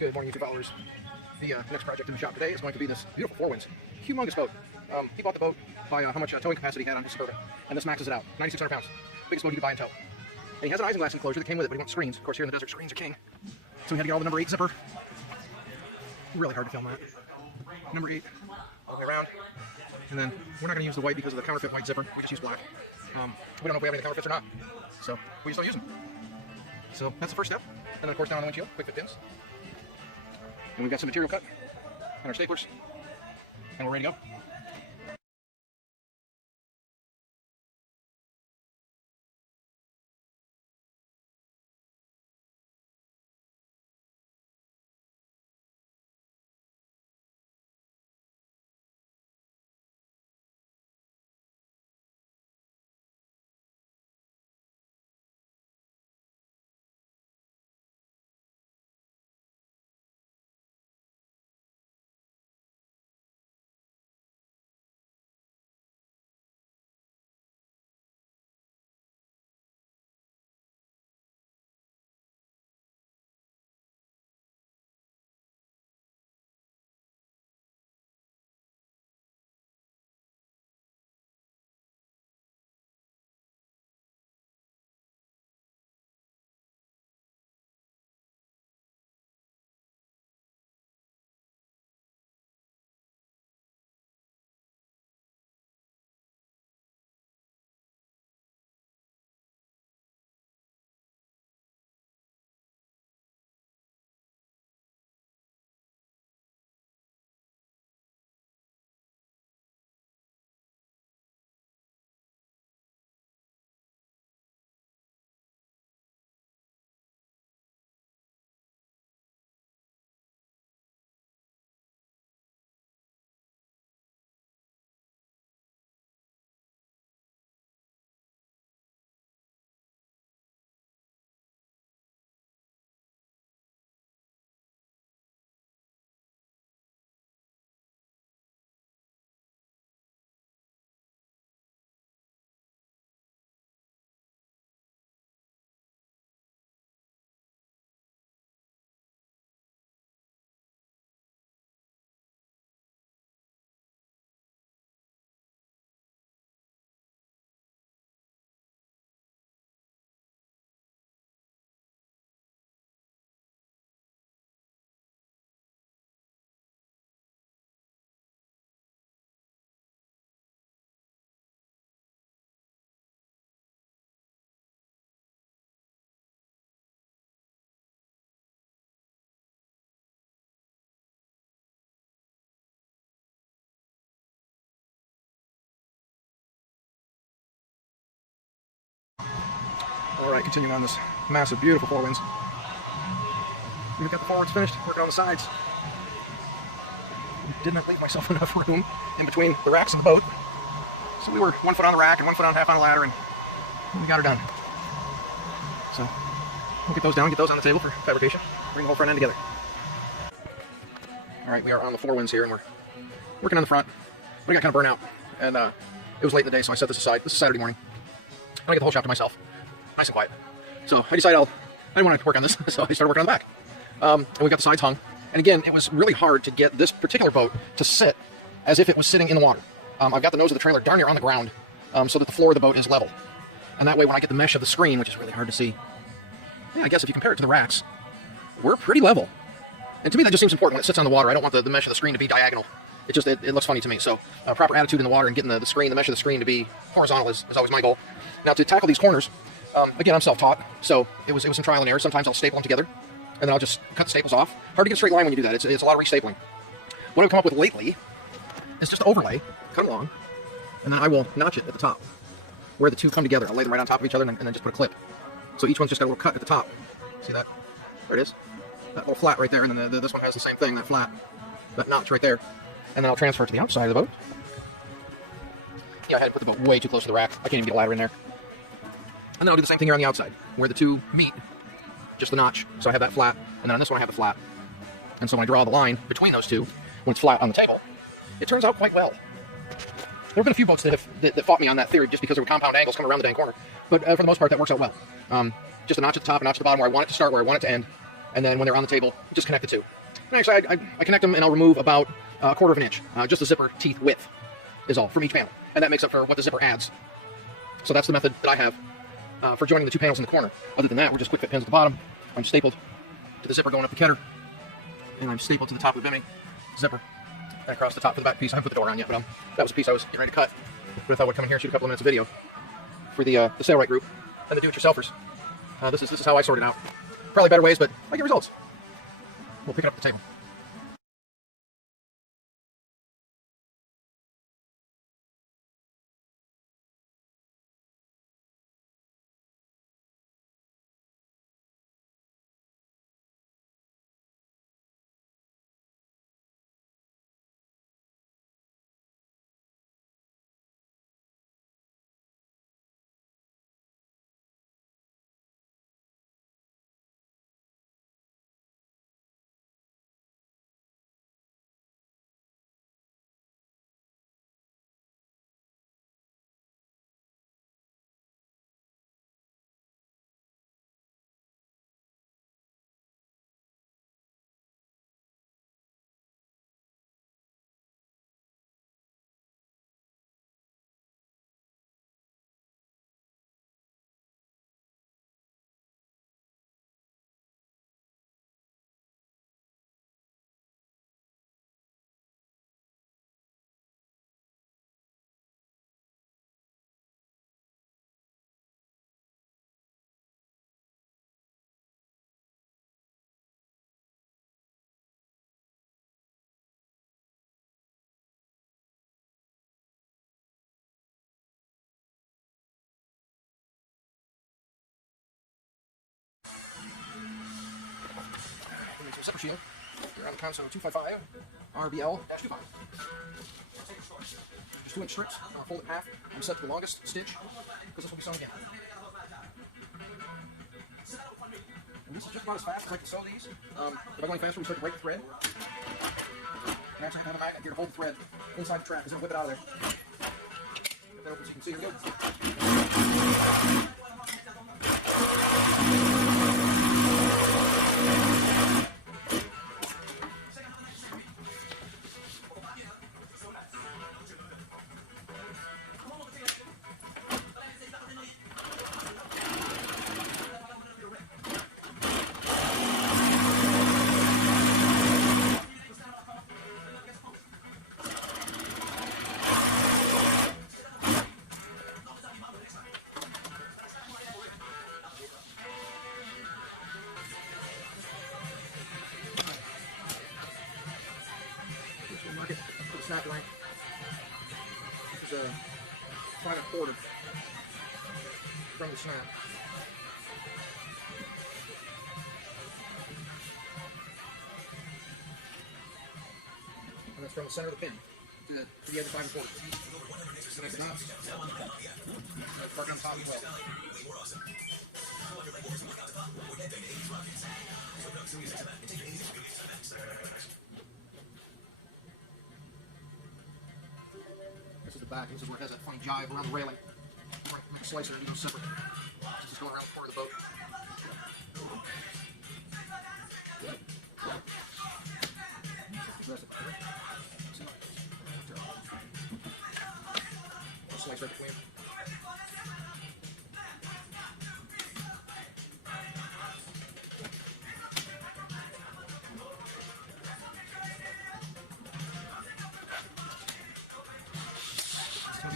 Good morning, YouTube followers. The next project in the shop today is going to be this beautiful Fourwinds, humongous boat. He bought the boat by how much towing capacity he had on his Dakota, and this maxes it out, 9,600 pounds. Biggest boat he could buy in tow. And he has an isinglass enclosure that came with it, but he wants screens. Of course, here in the desert, screens are king. So we had to get all the number 8 zipper. Really hard to film that. Number 8, all the way around. And then we're not going to use the white because of the counterfeit white zipper. We just use black. We don't know if we have any counterfeits or not. So we just don't use them. So that's the first step. And then of course down on the windshield, quick fit pins. And we've got some material cut and our staplers. And we're ready to go. Alright, continuing on this massive, beautiful Fourwinds. We've got the forwards finished, working on the sides. Didn't leave myself enough room in between the racks and the boat. So we were 1 foot on the rack and 1 foot on half on a ladder, and we got her done. So we'll get those down, get those on the table for fabrication, bring the whole front end together. Alright, we are on the Fourwinds here, and we're working on the front. We got kind of burnt out, and it was late in the day, so I set this aside. This is Saturday morning. I get the whole shop to myself. Nice and quiet. So I decided I didn't want to work on this, so I started working on the back. And we got the sides hung. And again, it was really hard to get this particular boat to sit as if it was sitting in the water. I've got the nose of the trailer darn near on the ground, so that the floor of the boat is level. And that way when I get the mesh of the screen, which is really hard to see, yeah, I guess if you compare it to the racks, we're pretty level. And to me that just seems important when it sits on the water. I don't want the mesh of the screen to be diagonal. It looks funny to me. So proper attitude in the water and getting the screen, the mesh of the screen to be horizontal is always my goal. Now to tackle these corners, again, I'm self-taught, so it was some trial and error. Sometimes I'll staple them together, and then I'll just cut the staples off. Hard to get a straight line when you do that. It's a lot of restapling. What I've come up with lately is just an overlay, cut it along, and then I will notch it at the top, where the two come together. I'll lay them right on top of each other and then just put a clip. So each one's just got a little cut at the top. See that? There it is. That little flat right there, and then this one has the same thing, that flat, that notch right there. And then I'll transfer it to the outside of the boat. Yeah, I had to put the boat way too close to the rack. I can't even get a ladder in there. And then I'll do the same thing here on the outside, where the two meet, just the notch. So I have that flat, and then on this one I have the flat. And so when I draw the line between those two, when it's flat on the table, it turns out quite well. There have been a few boats that fought me on that theory just because there were compound angles coming around the dang corner. But for the most part, that works out well. Just a notch at the top, a notch at the bottom where I want it to start, where I want it to end. and then when they're on the table, just connect the two. And actually, I connect them and I'll remove about a quarter of an inch, just the zipper teeth width is all from each panel, and that makes up for what the zipper adds. So that's the method that I have for joining the two panels in the corner. Other than that, we're just quick fit pins at the bottom. I'm stapled to the zipper going up the ketter, and I'm stapled to the top of the bimming zipper, and across the top for the back piece. I haven't put the door on yet, but that was a piece I was getting ready to cut. But I thought I would come in here and shoot a couple of minutes of video for the Sailrite group and the do-it-yourselfers. This is how I sort it out. Probably better ways, but I get results. We'll pick it up at the table. Zipper shield. You're on the console 255 RBL-25. Just 2-inch strips. I'll fold it in half. I'm set to the longest stitch because this will be sewn again. And this is just about as fast as I can sew these. If I go any faster, we start to break the thread. I actually have to have a magnet here to hold the thread inside the trap because it'll whip it out of there. Get that open so you can see. Here we go. Market for the snap length. This is a 5 1/4 from the snap. And that's from the center of the pin to the edge of 5 1/4. Connect the knots. Mark on top as well. This is the back. This is where it has that funny jive around the railing. Make a slicer and do those separate. It's just going around the corner of the boat. Slice right between.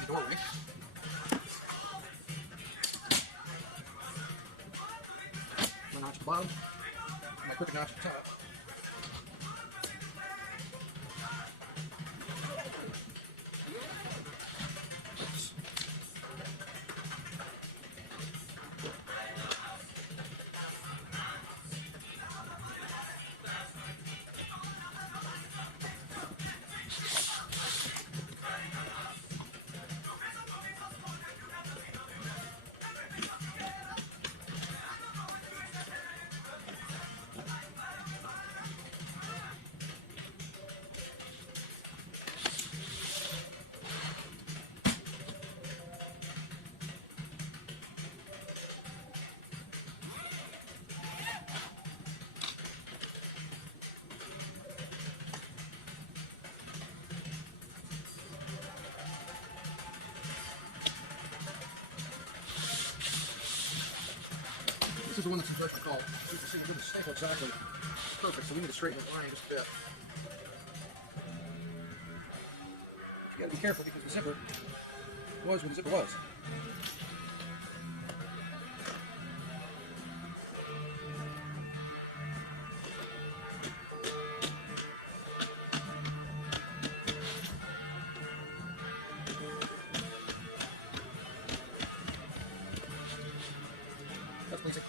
Doorway. My notch at the bottom, my crooked notch at the top. This is the one that's in version call. You can see it didn't staple exactly perfect, so we need to straighten the line just a bit. You gotta be careful because the zipper was what the zipper was. That's pleasing.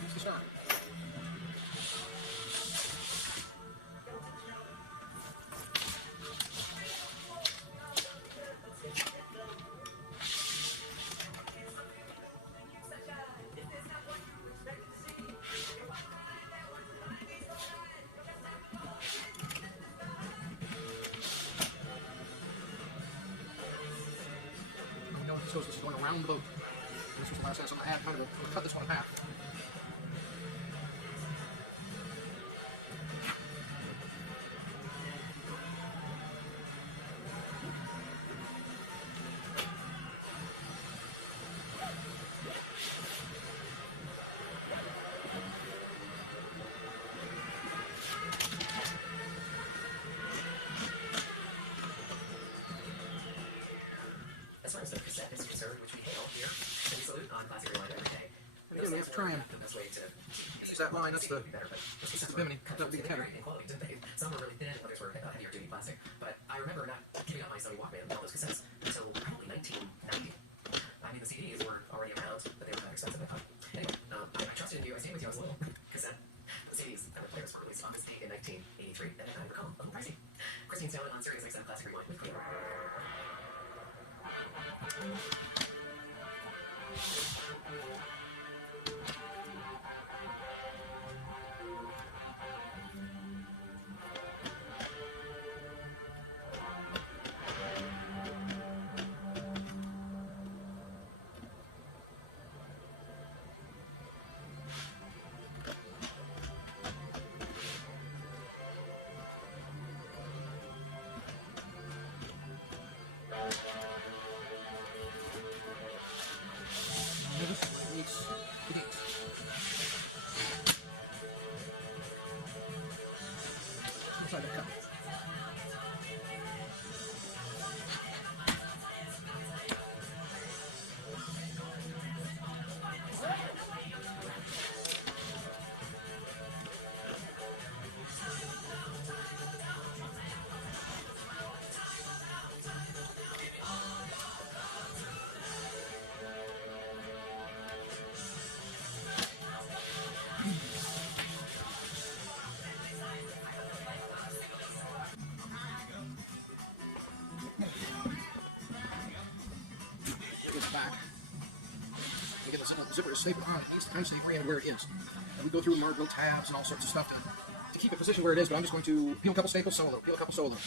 Here's the start. This is going around the boat. This was the last one, so I'm going to cut this one in half. As far as the cassette is concerned, which we hail here, and we salute on Classic Rewind every day. Again, we have to try and use that line. That's the bimini. That would be the header. Some were really thin, others were heavier duty plastic. But I remember not giving up my Sony Walkman and all those cassettes until probably 1990. I mean, the CDs were already around, but they were not expensive. Anyway, I trusted in you. I stayed with you. I was a little cassette. The CDs and the players were released on this date in 1983, and I recall a little pricey. Christine Stalin on Sirius XM Classic Rewind with Cleaver. Inside that cup. Back. And get the zipper to staple on. It needs to kind of stay oriented where it is. And we go through and mark little tabs and all sorts of stuff to keep it positioned where it is, but I'm just going to peel a couple staples, sew a little, peel a couple, sew a little.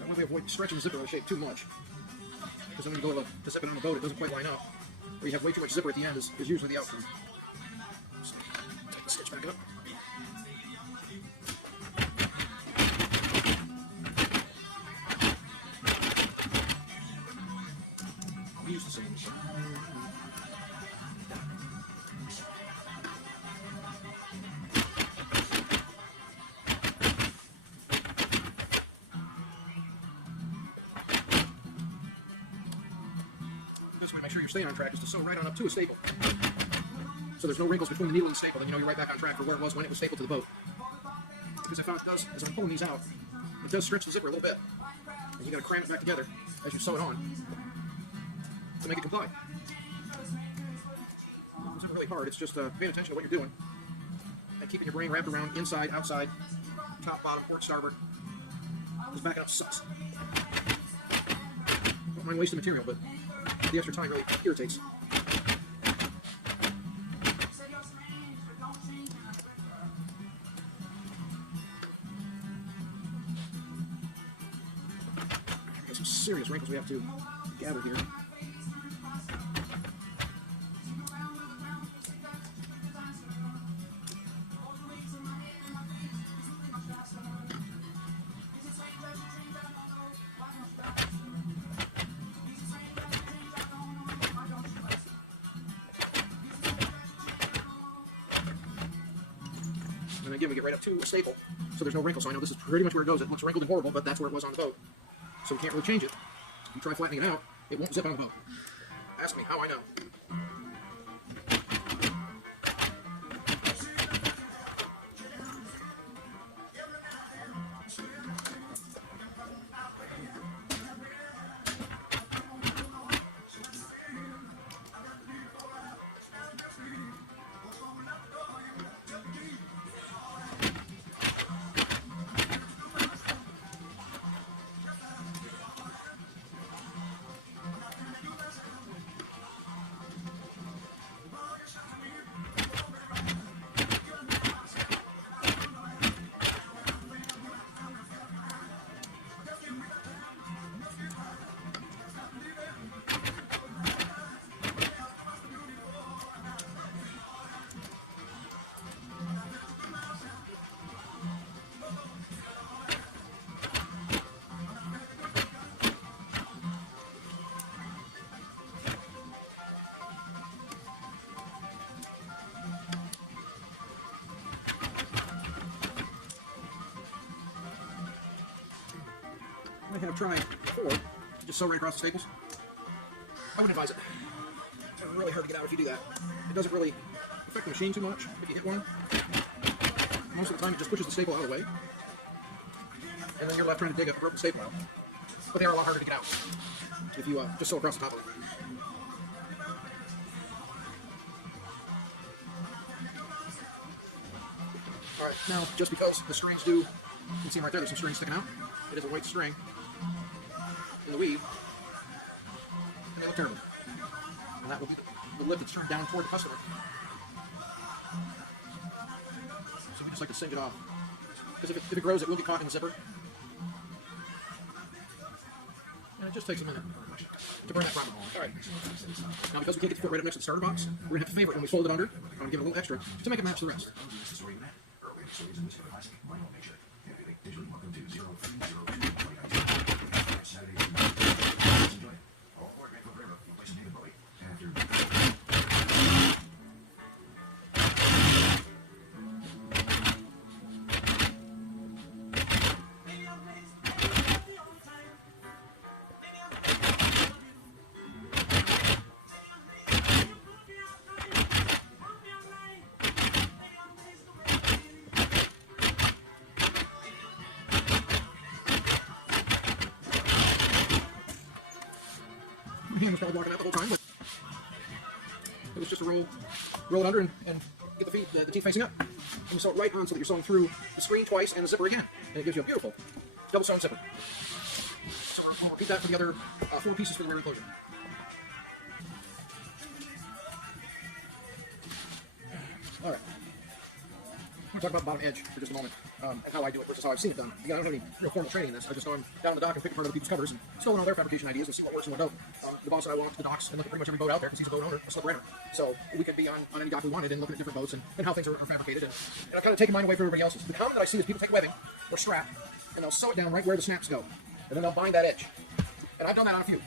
That way we avoid stretching the zipper in the shape too much. Because then when you go to zip it on the boat, it doesn't quite line up. Or you have way too much zipper at the end is usually the outcome. So, take the stitch back up. We use the same. This way to make sure you're staying on track is to sew right on up to a staple. So there's no wrinkles between the needle and the staple, then you know you're right back on track for where it was when it was stapled to the boat. Because I found it does, as I'm pulling these out, it does stretch the zipper a little bit. And you gotta cram it back together as you sew it on to make it comply. It's not really hard, it's just paying attention to what you're doing and keeping your brain wrapped around inside, outside, top, bottom, port, starboard. Because backing up sucks. Don't mind wasting material, but the extra time really irritates. There's some serious wrinkles we have to gather here. And again, we get right up to a staple, so there's no wrinkle. So I know this is pretty much where it goes. It looks wrinkled and horrible, but that's where it was on the boat. So we can't really change it. If you try flattening it out, it won't zip on the boat. Ask me how I know. I have tried before, just sew right across the staples. I wouldn't advise it. It's really hard to get out if you do that. It doesn't really affect the machine too much if you hit one. Most of the time it just pushes the staple out of the way. And then you're left trying to dig a broken staple out. But they are a lot harder to get out if you just sew across the top of it. Alright, now just because the strings do, you can see them right there, there's some strings sticking out. It is a white string in the weave, and they look terrible. And that will be the lip that's turned down toward the customer. So we just like to sink it off. Because if it grows, it will get caught in the zipper. And it just takes a minute to burn that proper hole. Alright. Now because we can't get the foot right up next to the starter box, we're going to have to favor it when we fold it under. I'm going to give it a little extra to make it match the rest. My hand was probably blocking out the whole time, but it was just a roll it under and get the teeth facing up. And you sew it right on so that you're sewing through the screen twice and the zipper again. And it gives you a beautiful double sewn zipper. So I'll repeat that for the other 4 pieces for the rear enclosure. Alright. I'm going to talk about the bottom edge for just a moment, and how I do it versus how I've seen it done. Again, I don't have any real formal training in this. I've just gone down to the dock and picked apart other people's covers and stolen all their fabrication ideas and see what works and what don't. The boss and I went to the docks and looked at pretty much every boat out there because he's a boat owner, a slip renter. So we could be on any dock we wanted and look at different boats and how things are fabricated. And I've kind of taken mine away from everybody else's. The common that I see is people take webbing or strap and they'll sew it down right where the snaps go. And then they'll bind that edge. And I've done that on a few.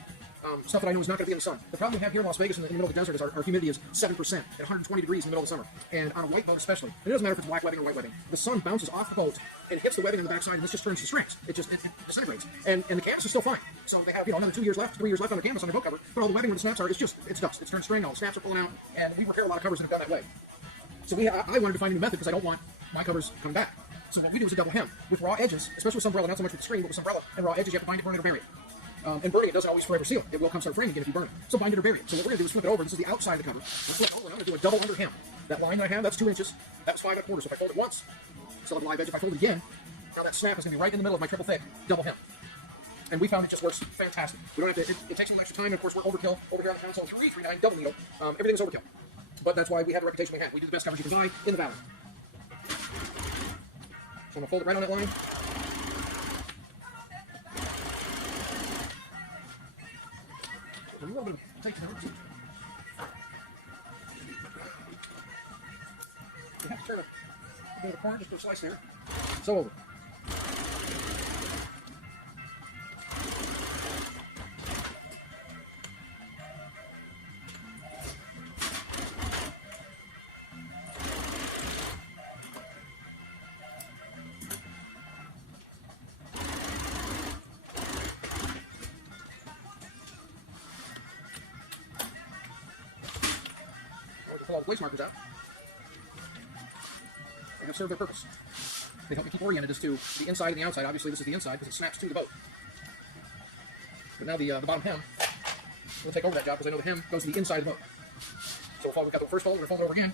Stuff that I know is not going to be in the sun. The problem we have here in Las Vegas in the middle of the desert is our humidity is 7% at 120 degrees in the middle of the summer. And on a white boat especially, and it doesn't matter if it's black webbing or white webbing, the sun bounces off the boat and hits the webbing on the backside and this just turns to strings. It disintegrates. And the canvas is still fine. So they have, another 2 years left, 3 years left on the canvas on their boat cover, but all the webbing where the snaps are, it's dust. It's turned string, all the snaps are pulling out, and we repair a lot of covers that have done that way. So I wanted to find a new method because I don't want my covers coming back. So what we do is a double hem. With raw edges, especially with umbrella, not so much with the screen, but with umbrella and raw edges, you have to bind it, burn it, or bury it. And burning it doesn't always forever seal. It will come start fraying again if you burn it. So bind it or bury it. So what we're going to do is flip it over. This is the outside of the cover. We'll flip it over and I'm going to do a double under hem. That line that I have, that's 2 inches. That was 5 1/4. So if I fold it once, still have a live edge. If I fold it again, now that snap is going to be right in the middle of my triple thick double hem. And we found it just works fantastic. We don't have to, it takes a little extra time. And of course, we're overkill over here on the console. 339 double needle. Everything's overkill. But that's why we have the reputation we have. We do the best covers you can buy in the valley. So I'm going to fold it right on that line. A little bit of take there. You have to turn a bit of a corner just for a slice there. So over. pull all the place markers out. They have served their purpose. They help me keep oriented as to the inside and the outside. Obviously, this is the inside because it snaps to the boat. But now the bottom hem will take over that job because I know the hem goes to the inside of the boat. So we've got the first hole, we're going to fold it over again.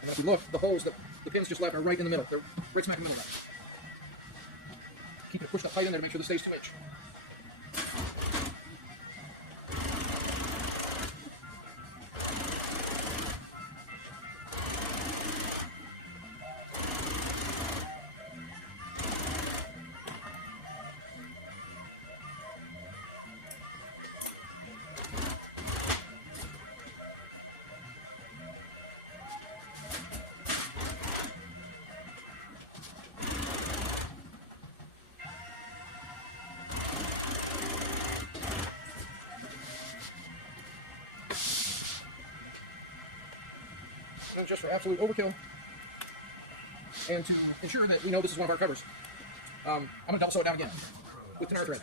And then if we look, the holes that the pins just left are right in the middle. They're right smack in the middle of that. Keep it pushed up tight in there to make sure this stays 2-inch. Just for absolute overkill, and to ensure that we know this is one of our covers, I'm going to double sew it down again with 10 thread.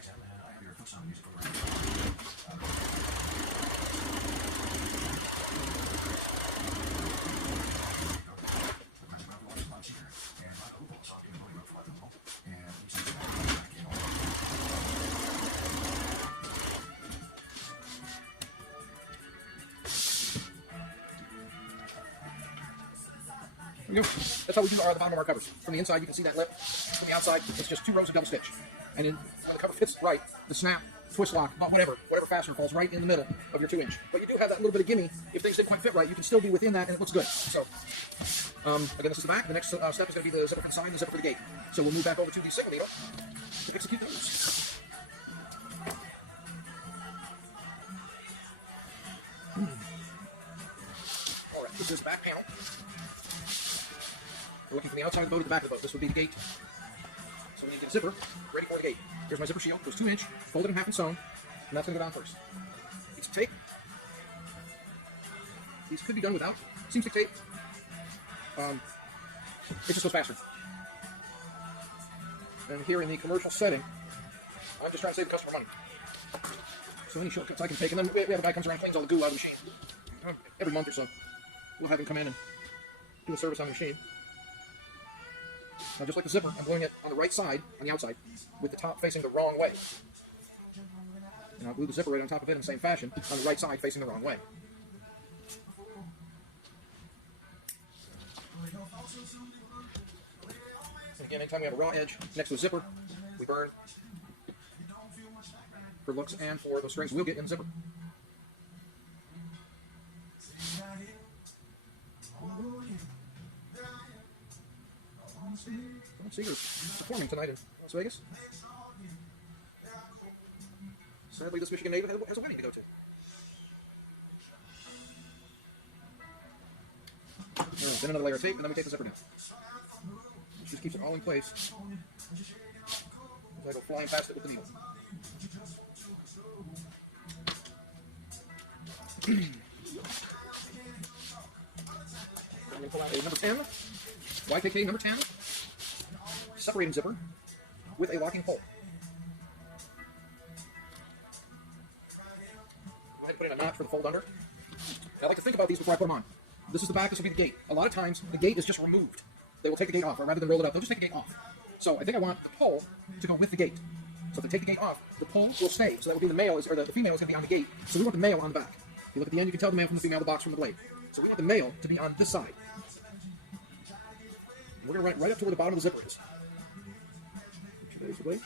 That's how we do the bottom of our covers. From the inside, you can see that lip. From the outside, it's just 2 rows of double stitch. And when the cover fits right, the snap, twist lock, whatever fastener falls right in the middle of your 2-inch. But you do have that little bit of gimme. If things didn't quite fit right, you can still be within that, and it looks good. So, again, this is the back. The next step is going to be the zipper for the side and the zipper for the gate. So we'll move back over to the single needle to execute those. All right, this is the back panel. We're looking from the outside of the boat to the back of the boat. This would be the gate. So we need to get a zipper ready for the gate. Here's my zipper shield. It goes 2-inch, folded in half and sewn, and that's going to go down first. Piece of tape. These could be done without seam stick tape. It just goes faster. And here in the commercial setting, I'm just trying to save the customer money. So any shortcuts I can take, and then we have a guy who comes around and cleans all the goo out of the machine. Every month or so, we'll have him come in and do a service on the machine. Now, just like the zipper, I'm gluing it on the right side, on the outside, with the top facing the wrong way. And I'll glue the zipper right on top of it in the same fashion, on the right side facing the wrong way. And again, anytime we have a raw edge next to a zipper, we burn for looks and for those strings we'll get in the zipper. Don't see her performing tonight in Las Vegas. Sadly, this Michigan native has a wedding to go to. Then another layer of tape, and then we take the zipper down. Which just keeps it all in place as I go flying past it with the needle. I'm going to pull out a number 10, YKK number 10, separating zipper with a locking pole. Go ahead and put in a notch for the fold under. I like to think about these before I put them on. This is the back, this will be the gate. A lot of times, the gate is just removed. They will take the gate off, or rather than roll it up, they'll just take the gate off. So I think I want the pole to go with the gate. So if they take the gate off, the pole will stay. So that would be the male, or the female is going to be on the gate. So we want the male on the back. If you look at the end, you can tell the male from the female, the box from the blade. So we want the male to be on this side. And we're going to run it right up to where the bottom of the zipper is. There's the blade.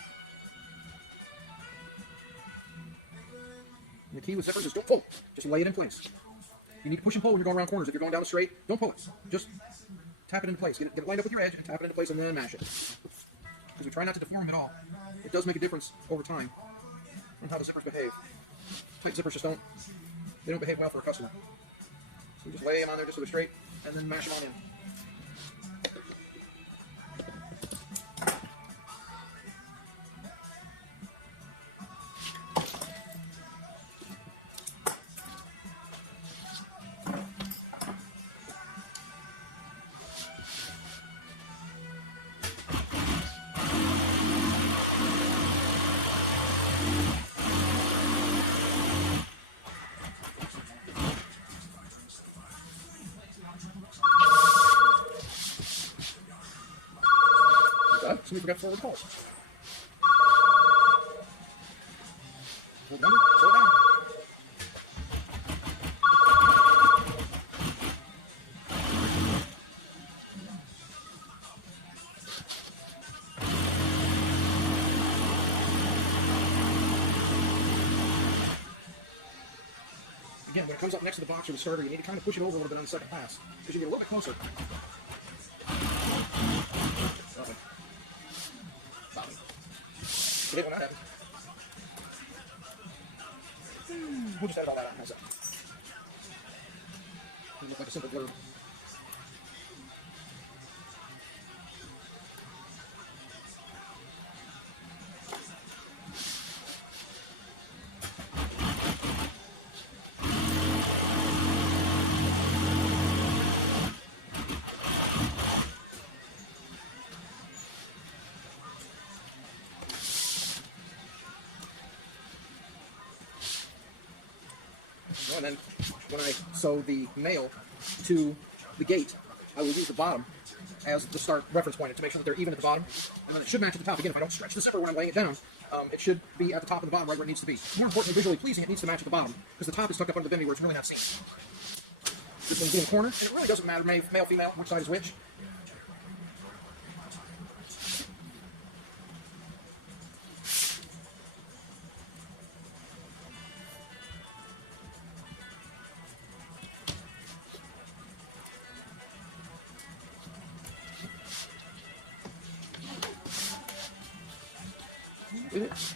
And the key with zippers is don't pull. Just lay it in place. You need to push and pull when you're going around corners. If you're going down the straight, don't pull it. Just tap it into place. Get it lined up with your edge and tap it into place and then mash it. Because we try not to deform them at all. It does make a difference over time on how the zippers behave. Tight zippers just don't behave well for a customer. So we just lay them on there just so they're straight and then mash them on in. Somebody forgot forward pulse. Hold under, slow it down. Again, when it comes up next to the box or the starter, you need to kind of push it over a little bit on the second pass, because you get a little bit closer. Forget when that happens. We'll just edit all that out. How's that? It'll look like a simple blurb. And then when I sew the nail to the gate, I will use the bottom as the start reference point to make sure that they're even at the bottom. And then it should match at the top. Again, if I don't stretch the zipper when I'm laying it down, it should be at the top and the bottom right where it needs to be. More importantly, visually pleasing, it needs to match at the bottom, because the top is tucked up under the bimini where it's really not seen. This one's in the corner, and it really doesn't matter, male, female, which side is which. Is it?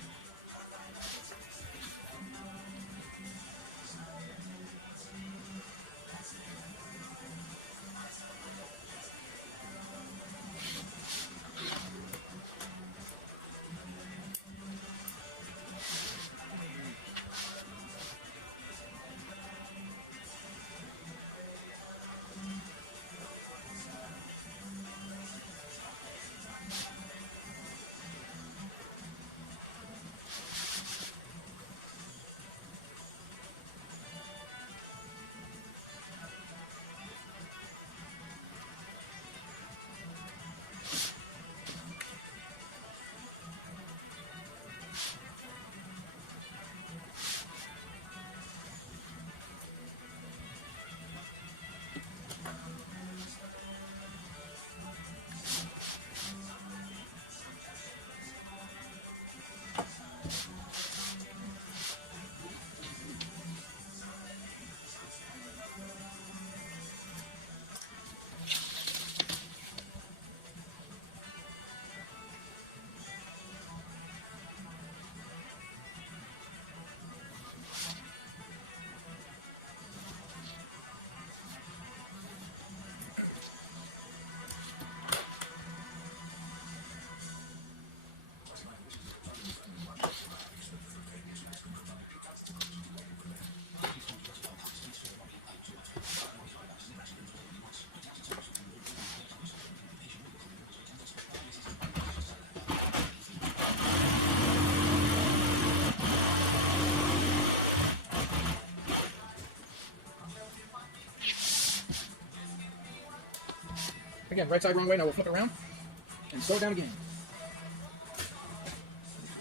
Again, right side wrong way, now we'll flip it around and slow it down again.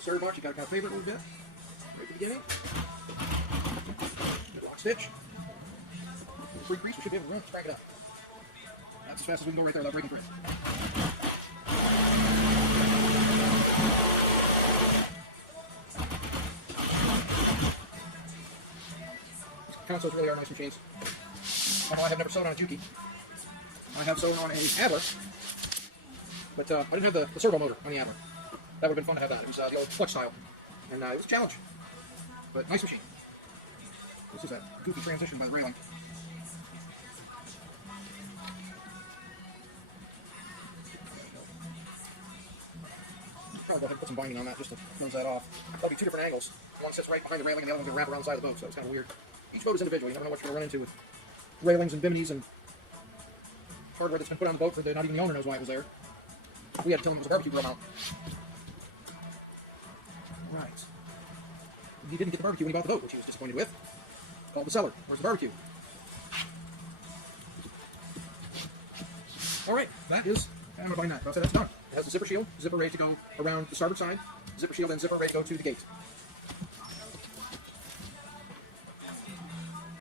Starter box, you gotta kind of favor it a little bit. Right at the beginning. Lock stitch. Free crease, we should be able to crank it up. That's as fast as we can go right there without breaking thread. Consoles really are nice machines. I know I have never sewn on a Juki. I have sewn on a Adler, but I didn't have the servo motor on the Adler. That would have been fun to have that. It was the old flex style, and it was a challenge, but nice machine. This is that goofy transition by the railing. Probably go ahead and put some binding on that just to close that off. That'll be two different angles. One sits right behind the railing, and the other one's going to wrap around the side of the boat, so it's kind of weird. Each boat is individual. You never know what you're going to run into with railings and biminis and hardware that's been put on the boat that not even the owner knows why it was there. We had to tell him it was a barbecue grill mount. Right. He didn't get the barbecue when he bought the boat, which he was disappointed with. Called the seller. Where's the barbecue? Alright, that is, I'm going to bind that. I'll say that's done. It has the zipper shield, zipper ready to go around the starboard side, zipper shield and zipper ready to go to the gate.